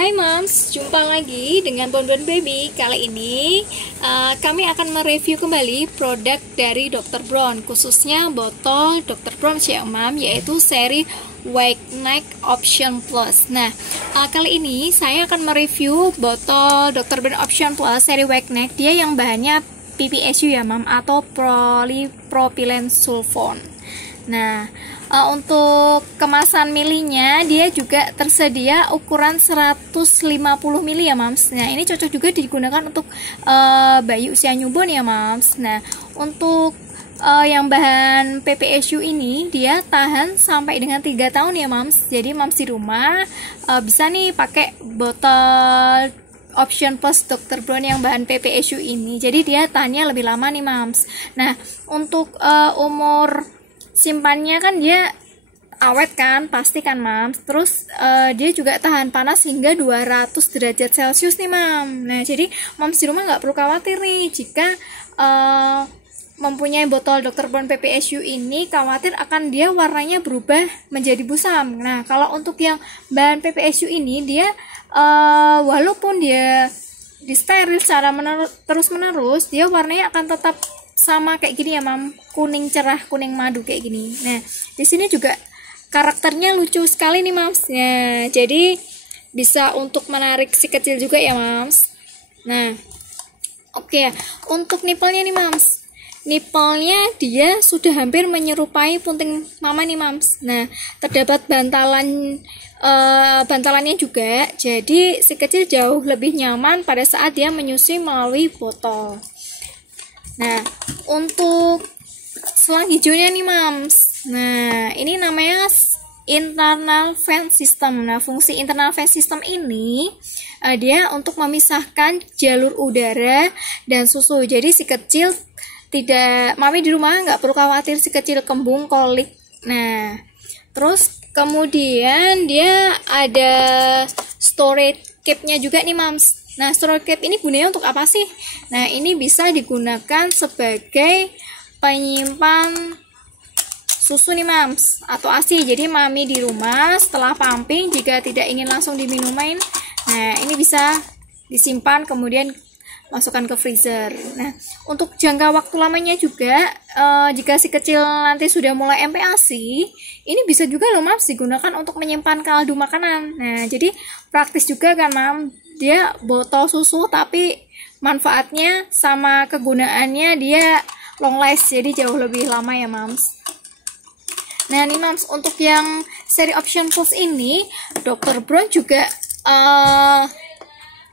Hai Moms, jumpa lagi dengan Bonbon Baby. Kali ini kami akan mereview kembali produk dari Dr. Brown, khususnya botol Dr. Brown ya Mom, yaitu seri White Neck Option Plus. Nah, kali ini saya akan mereview botol Dr. Brown Option Plus seri White Neck. Dia yang bahannya PPSU ya Mom, atau polypropylene sulfone. Nah, untuk kemasan milinya dia juga tersedia ukuran 150 mili ya Mams. Nah, ini cocok juga digunakan untuk bayi usia newborn ya Mams. Nah, untuk yang bahan PPSU ini dia tahan sampai dengan 3 tahun ya Mams. Jadi Mams di rumah bisa nih pakai botol Option Plus Dr. Brown yang bahan PPSU ini. Jadi dia tahannya lebih lama nih Mams. Nah, untuk umur simpannya kan dia awet kan, pasti kan Mams. Terus dia juga tahan panas hingga 200 derajat Celcius nih Mam. Nah, jadi Mams di rumah nggak perlu khawatir nih jika mempunyai botol Dr. Brown PPSU ini khawatir akan dia warnanya berubah menjadi busam. Nah, kalau untuk yang bahan PPSU ini dia walaupun dia disteril secara terus-menerus, dia warnanya akan tetap sama kayak gini ya Mam, kuning cerah, kuning madu kayak gini. Nah, di sini juga karakternya lucu sekali nih Mams. Nah, jadi bisa untuk menarik si kecil juga ya Mams. Nah, oke. Untuk nipelnya nih Mams, nipelnya dia sudah hampir menyerupai punting mama nih Mams. Nah, terdapat bantalannya juga, jadi si kecil jauh lebih nyaman pada saat dia menyusui melalui botol. Nah, untuk selang hijaunya nih Mams. Nah, ini namanya internal fan system. Nah, fungsi internal fan system ini dia untuk memisahkan jalur udara dan susu. Jadi si kecil tidak, mami di rumah nggak perlu khawatir si kecil kembung, kolik. Nah, terus kemudian dia ada storage cap-nya juga nih Mams. Nah, storage cap ini gunanya untuk apa sih? Nah, ini bisa digunakan sebagai penyimpan susu nih Mams, atau ASI. Jadi mami di rumah setelah pumping jika tidak ingin langsung diminumin, nah ini bisa disimpan kemudian masukkan ke freezer. Nah, untuk jangka waktu lamanya juga jika si kecil nanti sudah mulai MPASI, ini bisa juga loh Mams digunakan untuk menyimpan kaldu makanan. Nah, jadi praktis juga kan Mam. Dia botol susu tapi manfaatnya sama kegunaannya dia long last, jadi jauh lebih lama ya Mams. Nah, nih Mams, untuk yang seri Option Plus ini Dr. Brown juga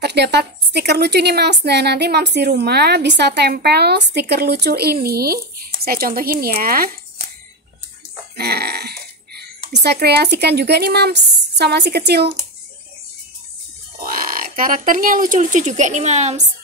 terdapat stiker lucu nih Mams. Nah, nanti Mams di rumah bisa tempel stiker lucu ini. Saya contohin ya. Nah, bisa kreasikan juga nih Mams sama si kecil. Wah, karakternya lucu-lucu juga nih Mams.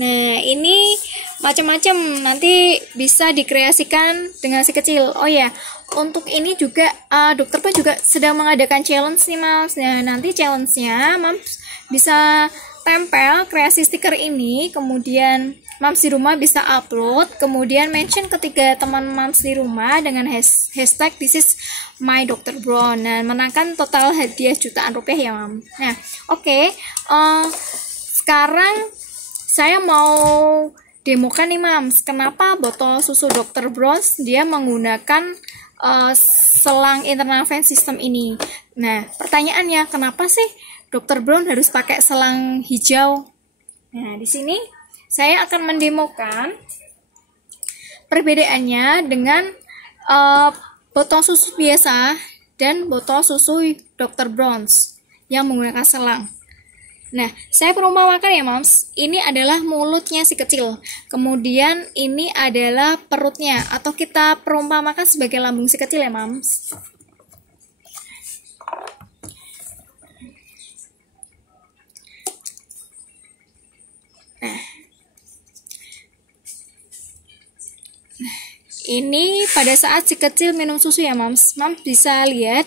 Nah, ini macam-macam, nanti bisa dikreasikan dengan si kecil. Oh ya, untuk ini juga Dr. Brown juga sedang mengadakan challenge nih Mams. Nah, nanti challenge-nya Mams bisa tempel kreasi stiker ini, kemudian Mams di rumah bisa upload, kemudian mention ketiga teman Mams di rumah dengan hashtag this is my Dr. Brown. Nah, menangkan total hadiah jutaan rupiah ya Mam. Nah, oke. Sekarang saya mau demokan nih Mams, kenapa botol susu Dr. Brown dia menggunakan selang internal fan system ini. Nah, pertanyaannya, kenapa sih Dr. Brown harus pakai selang hijau? Nah, di sini saya akan mendemokan perbedaannya dengan botol susu biasa dan botol susu Dr. Brown yang menggunakan selang. Nah, saya perumpamakan ya Mams, ini adalah mulutnya si kecil, kemudian ini adalah perutnya, atau kita perumpamakan sebagai lambung si kecil ya Mams. Nah, ini pada saat si kecil minum susu ya Mams. Mams bisa lihat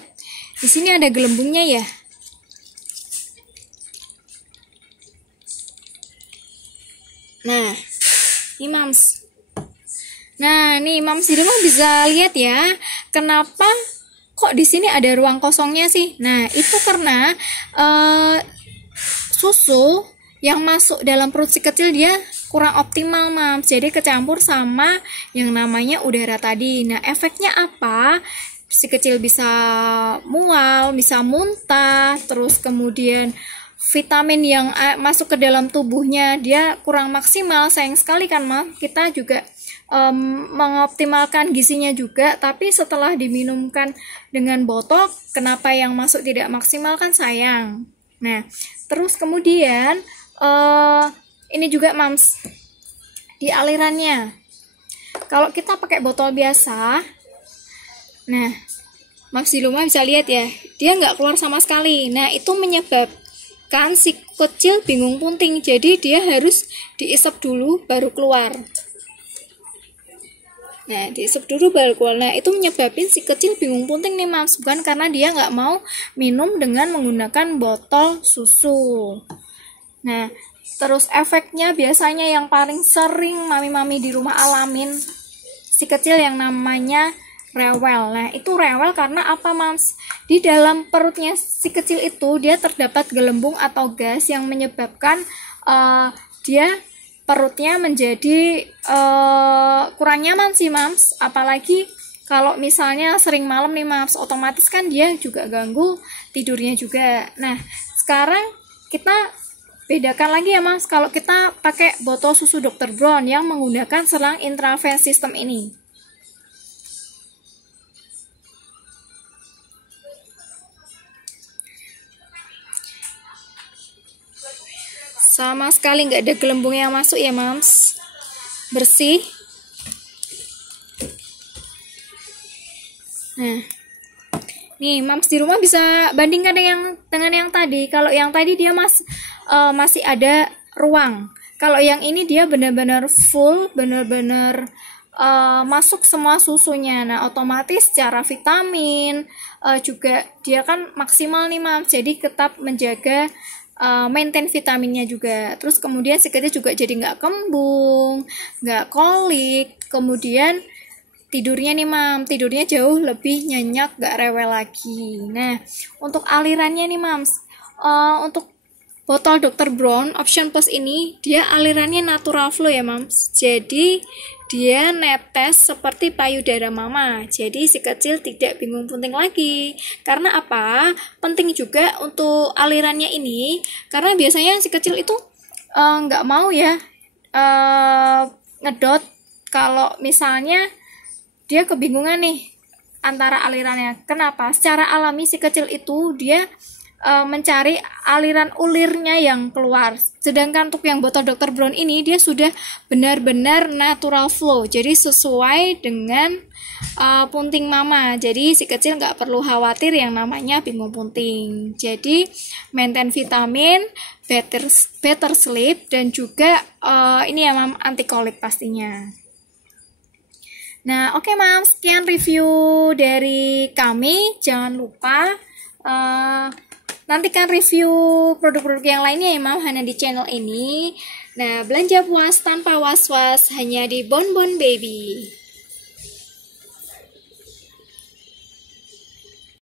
di sini ada gelembungnya ya. Nah, ini Mams. Nah, nih Mams di rumah bisa lihat ya, kenapa kok di sini ada ruang kosongnya sih? Nah, itu karena susu yang masuk dalam perut si kecil dia kurang optimal, Mams. Jadi kecampur sama yang namanya udara tadi. Nah, efeknya apa? Si kecil bisa mual, bisa muntah, terus kemudian vitamin yang masuk ke dalam tubuhnya dia kurang maksimal. Sayang sekali kan, Mam. Kita juga mengoptimalkan gizinya juga, tapi setelah diminumkan dengan botol, kenapa yang masuk tidak maksimal, kan sayang. Nah, terus kemudian ini juga, Mams, di alirannya. Kalau kita pakai botol biasa, nah, Mams di rumah bisa lihat ya, dia nggak keluar sama sekali. Nah, itu menyebabkan si kecil bingung punting. Jadi dia harus diisep dulu baru keluar. Nah, diisep dulu baru keluar. Nah, itu menyebabkan si kecil bingung punting nih, Mams. Bukan karena dia nggak mau minum dengan menggunakan botol susu. Nah, terus efeknya biasanya yang paling sering mami-mami di rumah alamin si kecil yang namanya rewel. Nah, itu rewel karena apa, Mams? Di dalam perutnya si kecil itu dia terdapat gelembung atau gas yang menyebabkan dia perutnya menjadi kurang nyaman sih, Mams. Apalagi kalau misalnya sering malam nih, Mams, otomatis kan dia juga ganggu tidurnya juga. Nah, sekarang kita bedakan lagi ya, Mas, kalau kita pakai botol susu Dr. Brown yang menggunakan selang intravenous system ini. Sama sekali nggak ada gelembung yang masuk ya, Mams. Bersih. Nah, nih, Mams di rumah bisa bandingkan dengan yang tadi. Kalau yang tadi dia masih ada ruang. Kalau yang ini dia benar-benar full, benar-benar masuk semua susunya. Nah, otomatis secara vitamin juga dia kan maksimal nih, Mams. Jadi tetap menjaga maintain vitaminnya juga. Terus kemudian si kecil juga jadi nggak kembung, nggak kolik. Kemudian tidurnya nih, Mam, tidurnya jauh lebih nyenyak, gak rewel lagi. Nah, untuk alirannya nih, Mams, untuk botol Dr. Brown Option Plus ini dia alirannya natural flow ya, Mams. Jadi dia netes seperti payudara mama. Jadi si kecil tidak bingung punting lagi. Karena apa? Penting juga untuk alirannya ini karena biasanya si kecil itu nggak mau ya ngedot kalau misalnya dia kebingungan nih antara alirannya. Kenapa? Secara alami si kecil itu dia mencari aliran ulirnya yang keluar. Sedangkan untuk yang botol Dr. Brown ini dia sudah benar-benar natural flow. Jadi sesuai dengan punting mama. Jadi si kecil nggak perlu khawatir yang namanya bingung punting. Jadi maintain vitamin, better sleep, dan juga ini ya, Mam, anti kolik pastinya. Nah, oke, Mam, sekian review dari kami. Jangan lupa nantikan review produk-produk yang lainnya ya, Mam, hanya di channel ini. Nah, belanja puas tanpa was-was hanya di Bonbon Baby.